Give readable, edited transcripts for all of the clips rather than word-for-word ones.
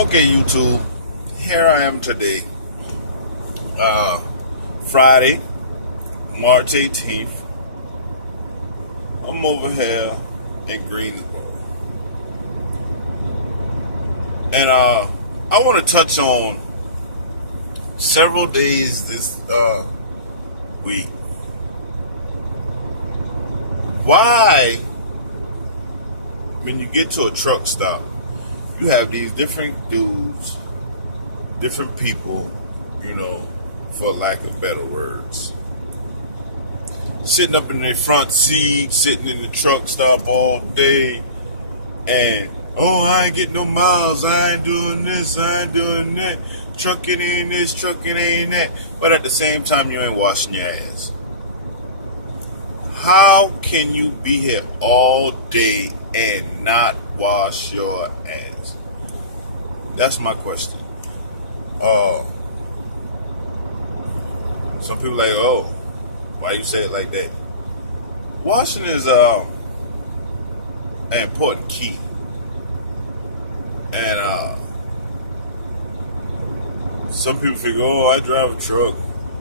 Okay, YouTube. Here I am today. Friday, March 18th. I'm over here in Greensboro. And I want to touch on several days this week. Why, when you get to a truck stop, you have these different dudes, different people, for lack of better words, sitting up in their front seat, sitting in the truck stop all day, and I ain't getting no miles, I ain't doing this, I ain't doing that, trucking ain't this, trucking ain't that, but at the same time you ain't washing your ass. How can you be here all day and not wash your ass? That's my question. Some people like, why you say it like that? Washing is an important key. And some people figure, I drive a truck.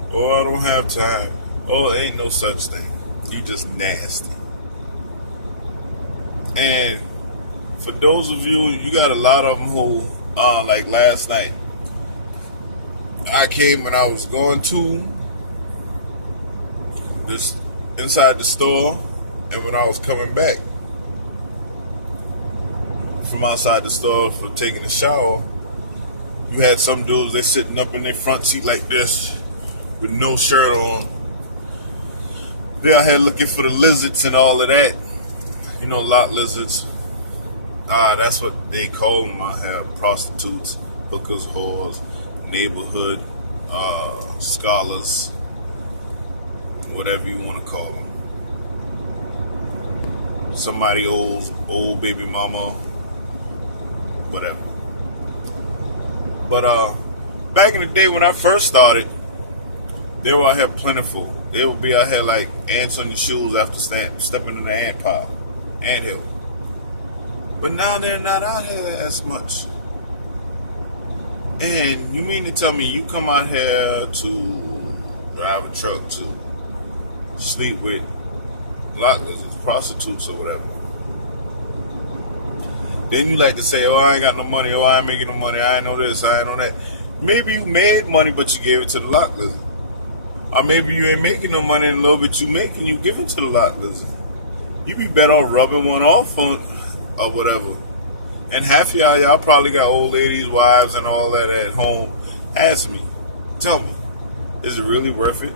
I don't have time. Ain't no such thing. You just nasty. And for those of you got a lot of them who, like last night, I came when I was going to this inside the store, and when I was coming back from outside the store for taking a shower, you had some dudes, they sitting up in their front seat like this with no shirt on. They out here looking for the lizards and all of that. Lot lizards. That's what they call them out here. Prostitutes, hookers, whores, neighborhood, scholars, whatever you want to call them. Somebody old baby mama, whatever. But back in the day when I first started, they were out here plentiful. They would be out here like ants on your shoes after stepping in the anthill. But now they're not out here as much. And you mean to tell me you come out here to drive a truck, to sleep with lot lizards, prostitutes or whatever. Then you like to say, I ain't got no money, I ain't making no money, I ain't know this, I ain't know that. Maybe you made money but you gave it to the lot lizard. Or maybe you ain't making no money and a little bit you make and you give it to the lot lizard. You be better off rubbing one off on or whatever. And half of y'all probably got old ladies, wives, and all that at home. Ask me. Tell me. Is it really worth it?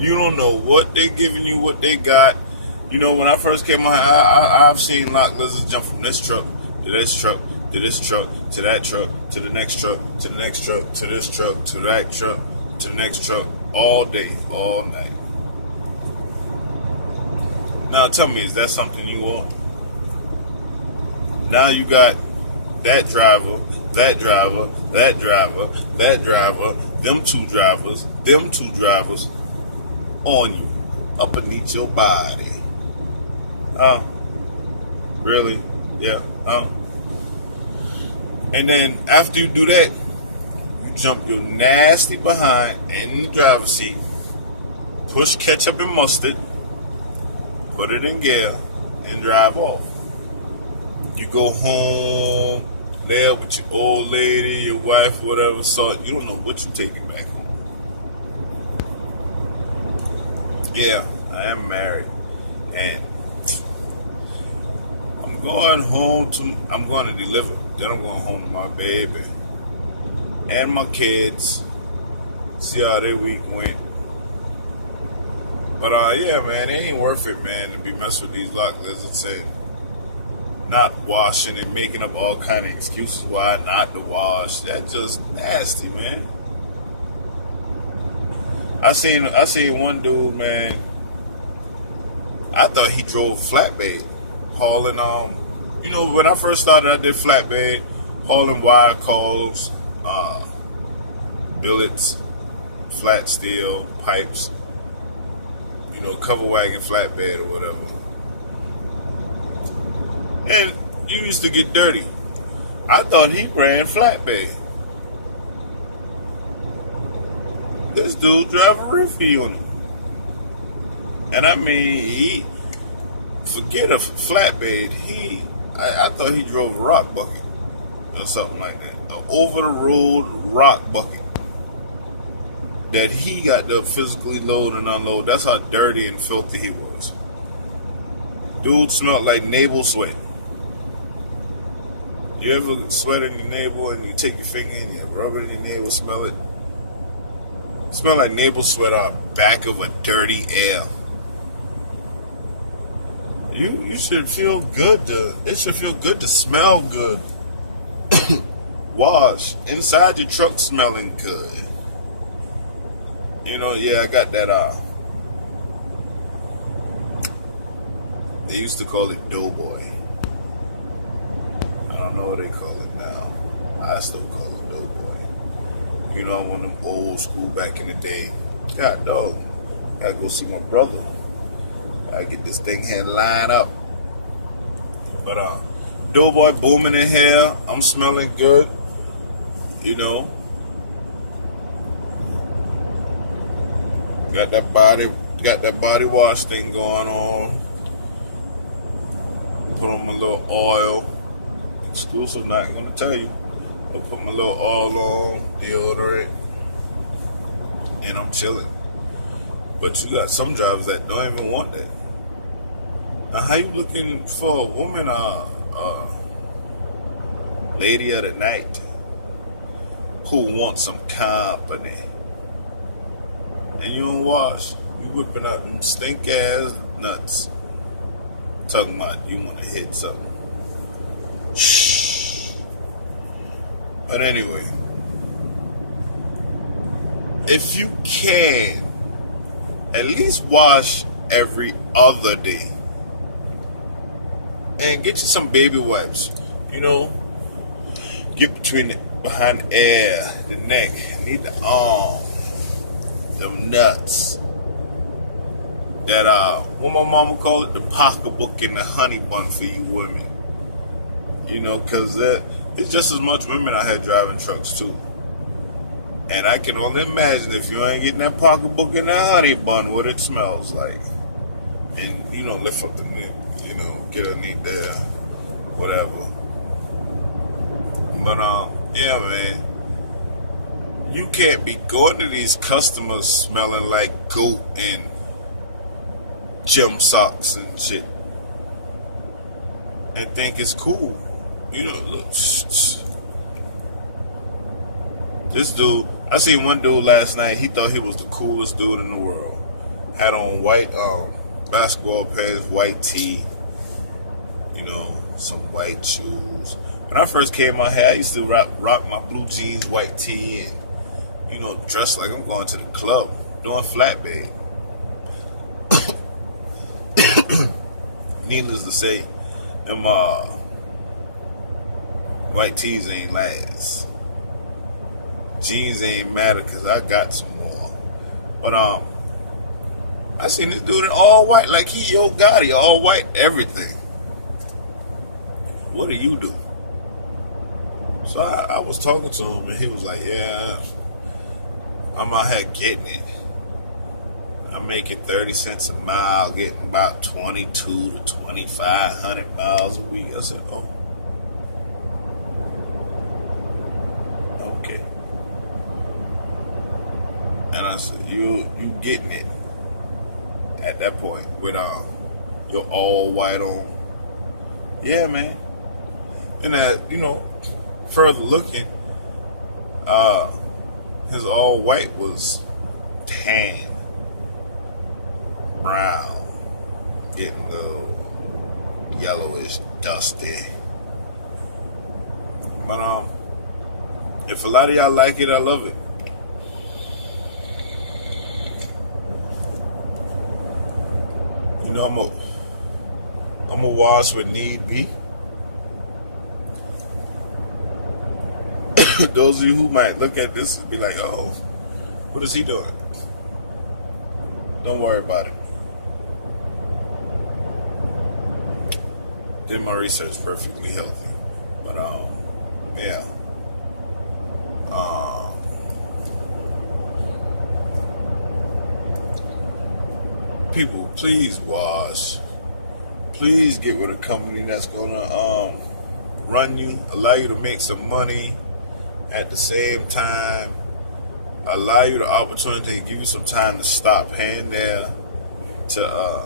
You don't know what they giving you, what they got. When I first came out, I've seen lot lizards jump from this truck to this truck to this truck to that truck to the next truck to the next truck to this truck to that truck to the next truck all day, all night. Now tell me, is that something you want? Now you got that driver, that driver, that driver, that driver, them two drivers on you, up beneath your body. Really? Yeah. And then after you do that, you jump your nasty behind in the driver's seat, push ketchup and mustard, put it in gear, and drive off. You go home there with your old lady, your wife, whatever sort. You don't know what you're taking back home. Yeah, I am married, and I'm going to deliver. Then I'm going home to my baby and my kids. See how their week went. But yeah, man, it ain't worth it, man, to be messing with these lot lizards and not washing and making up all kind of excuses why not to wash. That's just nasty, man. I seen one dude, man. I thought he drove flatbed, hauling when I first started, I did flatbed, hauling wire coils, billets, flat steel, pipes, cover wagon flatbed or whatever. And you used to get dirty. I thought he ran flatbed. This dude drive a reefer unit. And I mean, he, forget a flatbed, I thought he drove a rock bucket or something like that. An over the road rock bucket that he got to physically load and unload. That's how dirty and filthy he was. Dude smelled like navel sweat. You ever sweat in your navel and you take your finger and you rub it in your navel, smell it? Smell like navel sweat out back of a dirty air. You should feel good it should feel good to smell good. Wash inside your truck smelling good. You know, yeah, I got that they used to call it Doughboy. I don't know what they call it now. I still call it Doughboy. You know, I'm one of them old school back in the day. God dog. Gotta go see my brother. I get this thing here lined up. But Doughboy booming in here. I'm smelling good. You know. Got that body wash thing going on. Put on my little oil. Exclusive, not gonna tell you. I'll put my little oil on, deodorant, and I'm chilling. But you got some drivers that don't even want that. Now, how you looking for a woman, lady of the night, who wants some company? And you don't wash. You whipping out them stink ass nuts. Talking about you want to hit something. Shh. But anyway, if you can, at least wash every other day. And get you some baby wipes. You know, get behind the ear, the neck, need the arm, them nuts. That what my mama call it, the pocketbook and the honey bun for you women. You know, cause it's just as much women out here driving trucks too. And I can only imagine if you ain't getting that pocketbook and that honey bun, what it smells like. And you know, lift up the neck, you know, get underneath there, whatever. But yeah, man. You can't be going to these customers smelling like goat and gym socks and shit and think it's cool. You know, look, this dude, I seen one dude last night, he thought he was the coolest dude in the world. Had on white basketball pants, white tee, you know, some white shoes. When I first came out here, I used to rock my blue jeans, white tee, and, you know, dress like I'm going to the club, doing flatbed. Needless to say, them white tees ain't last. Jeans ain't matter because I got some more. But I seen this dude in all white, like he Yo Gotti, all white, everything. What do you do? So I was talking to him and he was like, yeah, I'm out here getting it. I'm making 30 cents a mile, getting about 22 to 2,500 miles a week. I said, oh, okay. And I said, you getting it at that point with your all white on. Yeah, man. And you know, further looking, his all white was tan, brown, getting a little yellowish, dusty. But if a lot of y'all like it, I love it. You know, I'm a wash when need be. Those of you who might look at this and be like, oh, what is he doing? Don't worry about it. Did my research, perfectly healthy. But people, please wash. Please get with a company that's gonna run you, allow you to make some money at the same time, allow you the opportunity to give you some time to stop paying there to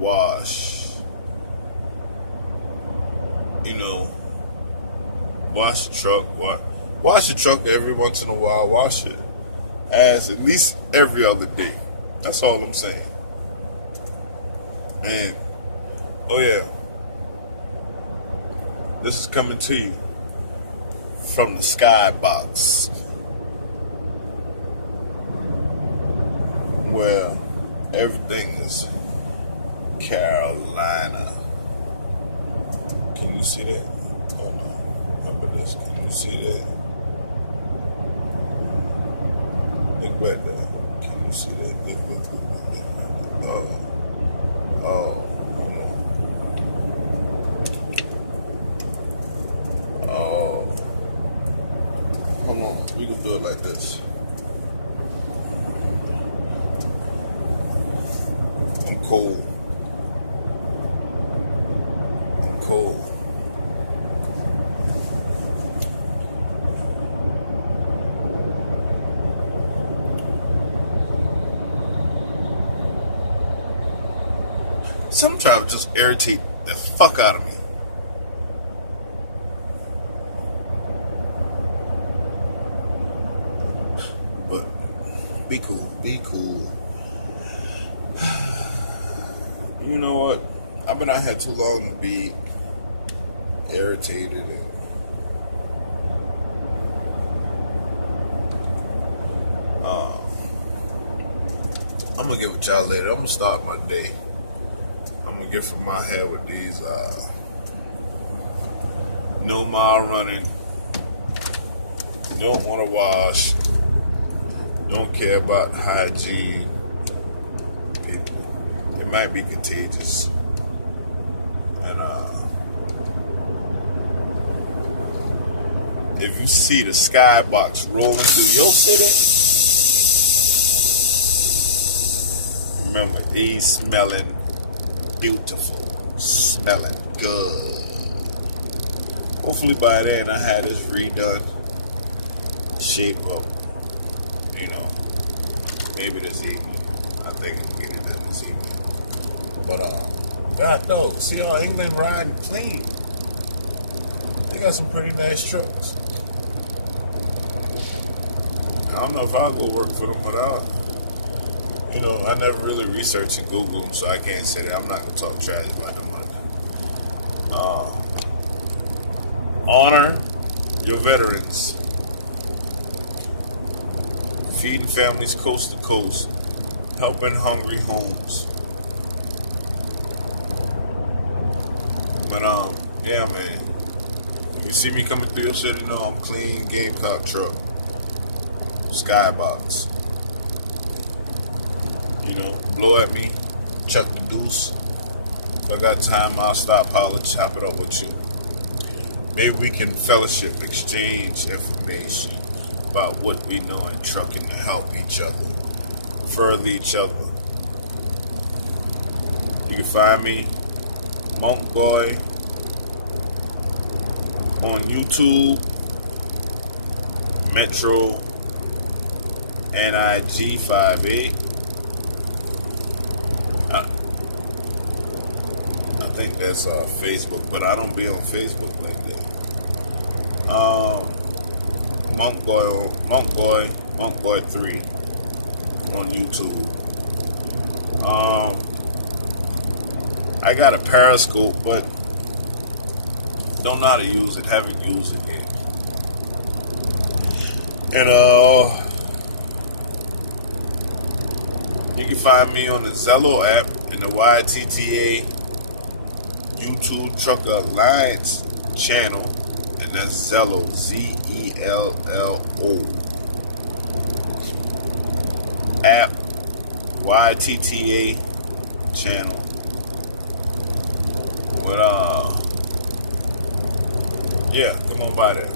wash. You know, wash the truck. Wash your truck every once in a while. Wash it as at least every other day. That's all I'm saying. And oh yeah, this is coming to you from the skybox, where everything is Carolina. Can you see that? Oh no, look at this. Can you see that? Look back there. Can you see that? Look. Oh, hold on. Oh, hold on. We can do it like this. I'm cold. Some try to just irritate the fuck out of me. But be cool. You know what? I've been out here too long to be irritated and I'm gonna get with y'all later. I'm gonna start my day. I'm gonna get from my head with these no mile running, don't want to wash, don't care about hygiene. It might be contagious. And if you see the skybox rolling through your city, remember, he's smelling beautiful, smelling good. Hopefully by then I had this redone, shape up, you know, maybe this evening. I think I can get it done this evening. But God though, see all England riding clean. They got some pretty nice trucks. I don't know if I'll go work for them without. You know, I never really researched and Googled them, so I can't say that. I'm not going to talk trash about them. Honor your veterans. Feeding families coast to coast. Helping hungry homes. But, yeah, man. You see me coming through your city, you know I'm clean, Gamecock truck. Skybox. You know, blow at me, chuck the deuce. If I got time, I'll stop, holler, chop it up with you. Maybe we can fellowship, exchange information about what we know in trucking to help each other, further each other. You can find me, Monk Boy, on YouTube, Metro, NIG58. I think that's Facebook, but I don't be on Facebook like that. Monk Boy 3 on YouTube. I got a Periscope, but don't know how to use it. Haven't used it yet. And you can find me on the Zello app and the YTTA YouTube Trucker Alliance channel, and that's Zello, Zello app, YTTA channel. But yeah, come on by there.